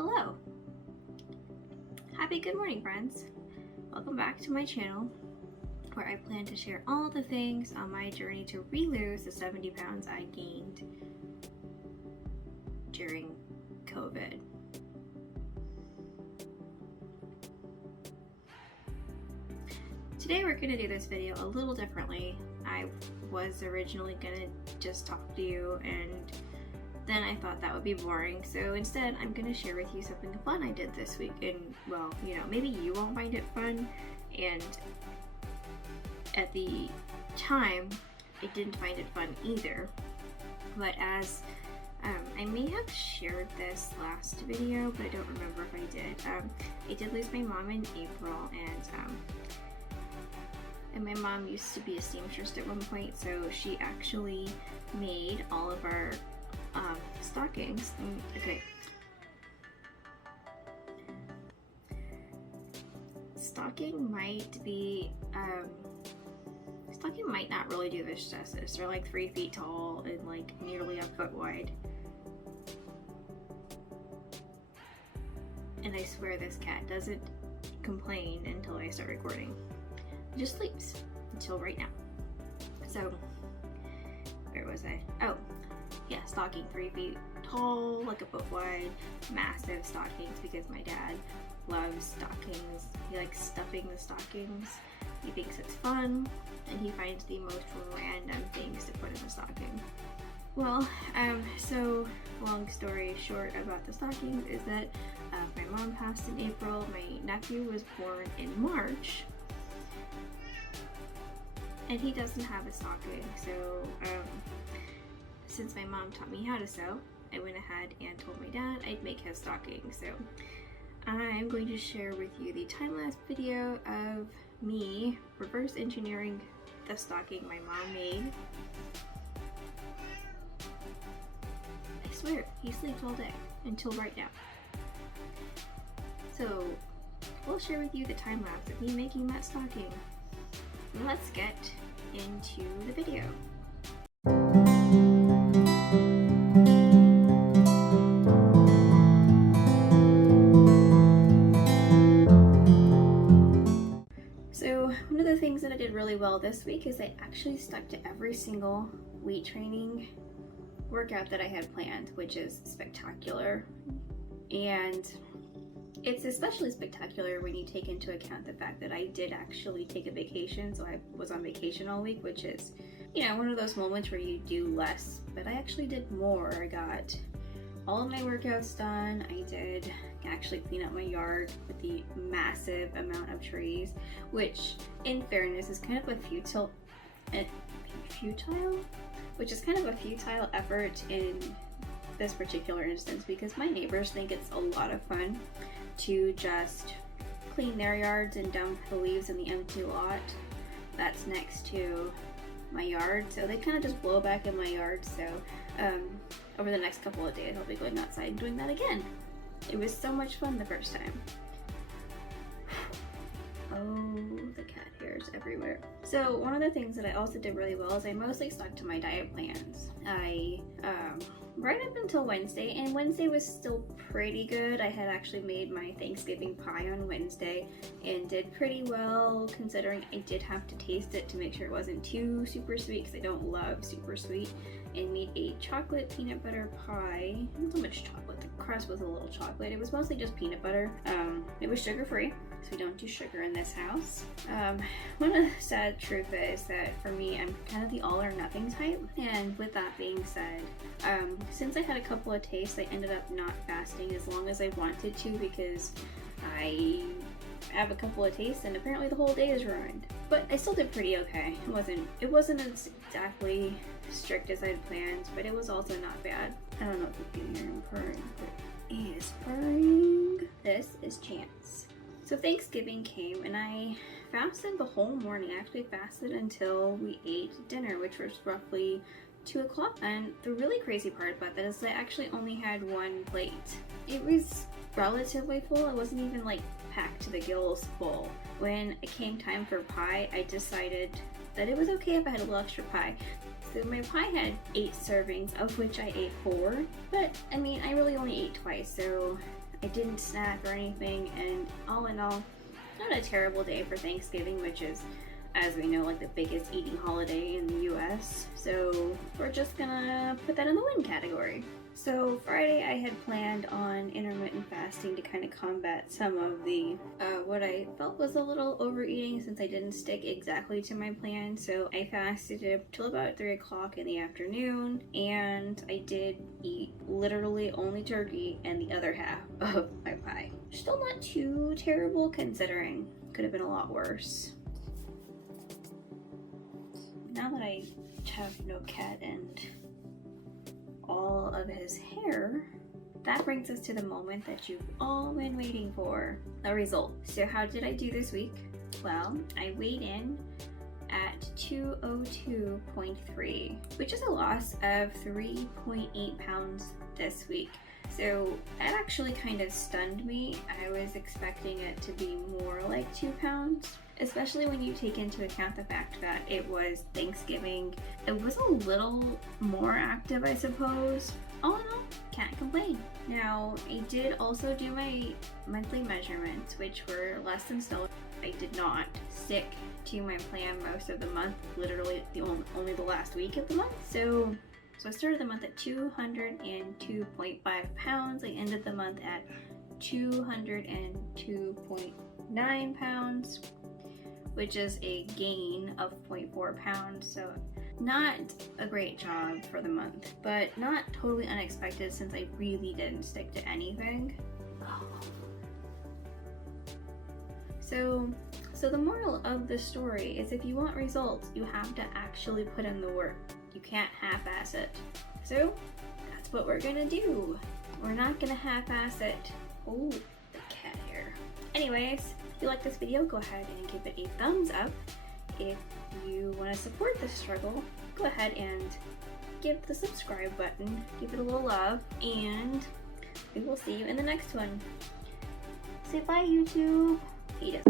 Hello! Happy good morning, friends! Welcome back to my channel, where I plan to share all the things on my journey to re-lose the 70 pounds I gained during COVID. Today we're going to do this video a little differently. I was originally going to just talk to you, and then I thought that would be boring, so instead I'm going to share with you something fun I did this week. And well, you know, maybe you won't find it fun, and at the time I didn't find it fun either, but as I may have shared this last video, but I don't remember if I did. I did lose my mom in April, and my mom used to be a seamstress at one point, so she actually made all of our stockings. Okay. Stocking might not really do this justice. They're like 3 feet tall and like nearly a foot wide. And I swear this cat doesn't complain until I start recording. It just sleeps until right now. So, where was I? Oh, yeah, stocking 3 feet tall, like a foot wide, massive stockings, because my dad loves stockings. He likes stuffing the stockings. He thinks it's fun, and he finds the most random things to put in the stocking. Well, so long story short about the stockings is that my mom passed in April, my nephew was born in March, and he doesn't have a stocking, so since my mom taught me how to sew, I went ahead and told my dad I'd make his stocking. So I'm going to share with you the time-lapse video of me reverse engineering the stocking my mom made. I swear, he sleeps all day until right now. So we'll share with you the time-lapse of me making that stocking. Let's get into the video. So one of the things that I did really well this week is I actually stuck to every single weight training workout that I had planned, which is spectacular. And it's especially spectacular when you take into account the fact that I did actually take a vacation. So I was on vacation all week, which is, you know, one of those moments where you do less, but I actually did more. I got all of my workouts done. I did actually clean up my yard with the massive amount of trees, which in fairness is kind of a futile effort in this particular instance, because my neighbors think it's a lot of fun to just clean their yards and dump the leaves in the empty lot that's next to my yard. So they kind of just blow back in my yard. So over the next couple of days I'll be going outside and doing that again. It was so much fun the first time. Oh, the cat hairs everywhere. So one of the things that I also did really well is I mostly stuck to my diet plans. I right up until Wednesday, and Wednesday was still pretty good. I had actually made my Thanksgiving pie on Wednesday and did pretty well, considering I did have to taste it to make sure it wasn't too super sweet, because I don't love super sweet, and made a chocolate peanut butter pie. Not so much chocolate, the crust was a little chocolate. It was mostly just peanut butter. It was sugar free, so we don't do sugar in this house. One of the sad truth is that for me, I'm kind of the all or nothing type, and with that being said, since I had a couple of tastes, I ended up not fasting as long as I wanted to, because I have a couple of tastes and apparently the whole day is ruined. But I still did pretty okay. It wasn't as exactly strict as I'd planned, but it was also not bad. I don't know if you can hear him purring, but he is purring. This is Chance. So Thanksgiving came and I fasted the whole morning. I actually fasted until we ate dinner, which was roughly 2 o'clock. And the really crazy part about that is I actually only had one plate. It was relatively full. It wasn't even like packed to the gills full. When it came time for pie, I decided that it was okay if I had a little extra pie. So my pie had 8 servings, of which I ate 4. But, I mean, I really only ate twice, so I didn't snack or anything. And all in all, not a terrible day for Thanksgiving, which is, as we know, like the biggest eating holiday in the US. So we're just gonna put that in the win category. So Friday I had planned on intermittent fasting to kind of combat some of the what I felt was a little overeating since I didn't stick exactly to my plan. So I fasted up till about 3 o'clock in the afternoon, and I did eat literally only turkey and the other half of my pie. Still not too terrible considering. Could have been a lot worse. Now that I have no cat and all of his hair, that brings us to the moment that you've all been waiting for, the result. So how did I do this week? Well, I weighed in at 202.3, which is a loss of 3.8 pounds this week. So that actually kind of stunned me. I was expecting it to be more like 2 pounds, especially when you take into account the fact that it was Thanksgiving. It was a little more active, I suppose. All in all, can't complain. Now, I did also do my monthly measurements, which were less than stellar. I did not stick to my plan most of the month, literally only the last week of the month. So I started the month at 202.5 pounds. I ended the month at 202.9 pounds, which is a gain of 0.4 pounds. So not a great job for the month, but not totally unexpected since I really didn't stick to anything. So the moral of the story is if you want results, you have to actually put in the work. You can't half-ass it. So that's what we're gonna do. We're not gonna half-ass it. Oh, the cat hair. Anyways, if you like this video, go ahead and give it a thumbs up. If you want to support this struggle, go ahead and give the subscribe button, give it a little love, and we will see you in the next one. Say bye, YouTube. Eat it.